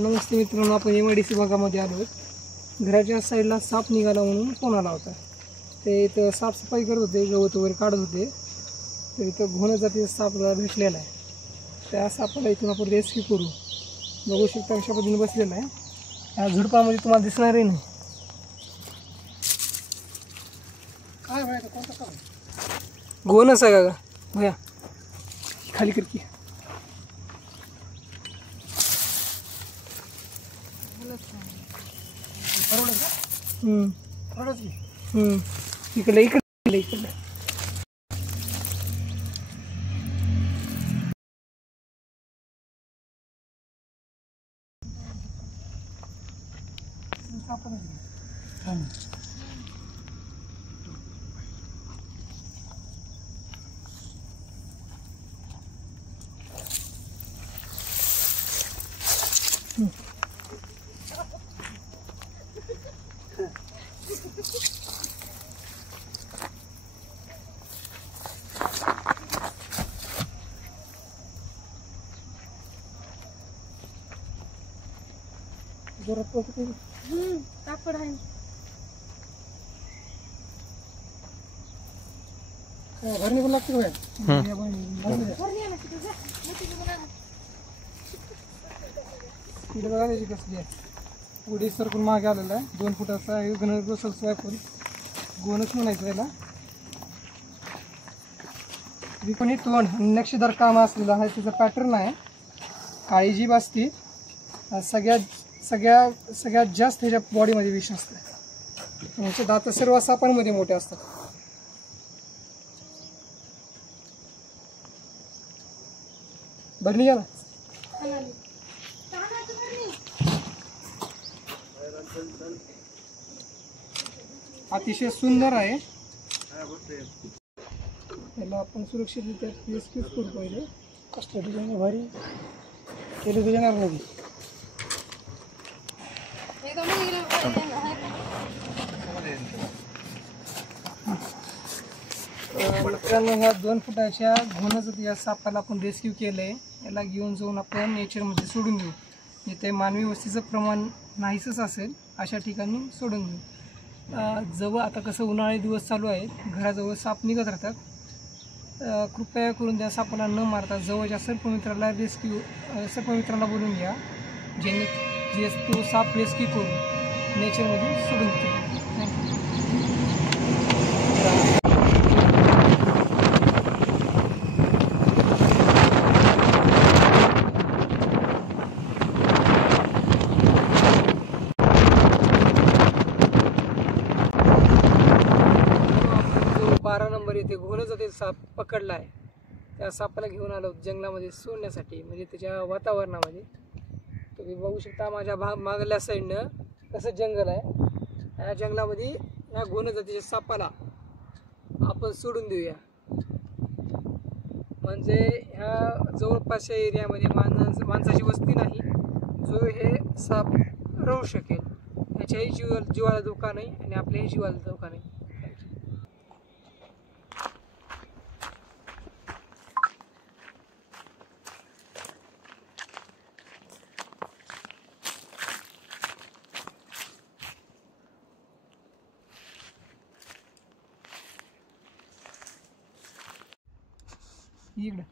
नमस्ते मित्रांनो, आपण MIDC भागामध्ये आलो. घराच्या साईडला साप निघाला म्हणून फोन आला होता. ते इथं साफसफाई करत होते, गवत वगैरे काढत होते. तर इथं घोण जातीचा साप भेटलेला आहे. त्या सापाला इथून आपण रेस्क्यू करू. बघू शकता अशा पद्धतीने बसलेला आहे. या झुडपामध्ये तुम्हाला दिसणारही नाही. काय माहिती कोणतं काम घोणच आहे का भया? खाली करकी इकडे इकडे इकडे कापड आहे. भरणी पण लागते कसली आहे. पुढे सरकून मागे आलेला आहे. 2 फुटाचा आहे. घनसर स्वॅपून गोणच म्हणायचं याला. विपणी तोंड नक्षीदार काम असलेला आहे. त्याचा पॅटर्न आहे. काळी जीभ असते. सगळ्यात जास्त ह्याच्या बॉडीमध्ये विष असतं. याचे दात सर्व सापांमध्ये मोठे असतात. भरणी घ्या ना. अतिशय सुंदर आहे. त्याला आपण सुरक्षितरित्या रेस्क्यू करू पहिले. कष्ट डिझाईन भारी केलं तर येणार नाही. मित्रांनो, ह्या 2 फुटाच्या घोणच या सापाला आपण रेस्क्यू केलं आहे. याला घेऊन जाऊन आपण नेचरमध्ये सोडून देऊ. जिथे मानवी वस्तीचं प्रमाण नाहीसच असेल अशा ठिकाणी सोडून देऊ. जवळ आता कसं उन्हाळी दिवस चालू आहेत, घराजवळ साप निघत राहतात. कृपया करून त्या सापाला न मारता जवळच्या सर्पमित्राला सर्पमित्राला बोलून घ्या, जे तो साप रेस्क्यू करून नेचरमध्ये सोडून देतो. थँक्यू. 12 नंबर येथे घोणच ते साप पकडला आहे. त्या सापाला घेऊन आलो जंगलामध्ये सोडण्यासाठी, म्हणजे त्याच्या वातावरणामध्ये. तुम्ही बघू शकता माझ्या मागल्या साईडनं कसं जंगल आहे. या जंगलामध्ये या घोण जातीच्या सापाला आपण सोडून देऊया. म्हणजे ह्या जवळपासच्या एरियामध्ये माणसाची वस्ती नाही, जो हे साप राहू शकेल. याच्याही जीवाला धोका नाही आणि आपल्याही जीवाला धोका नाही. इकडं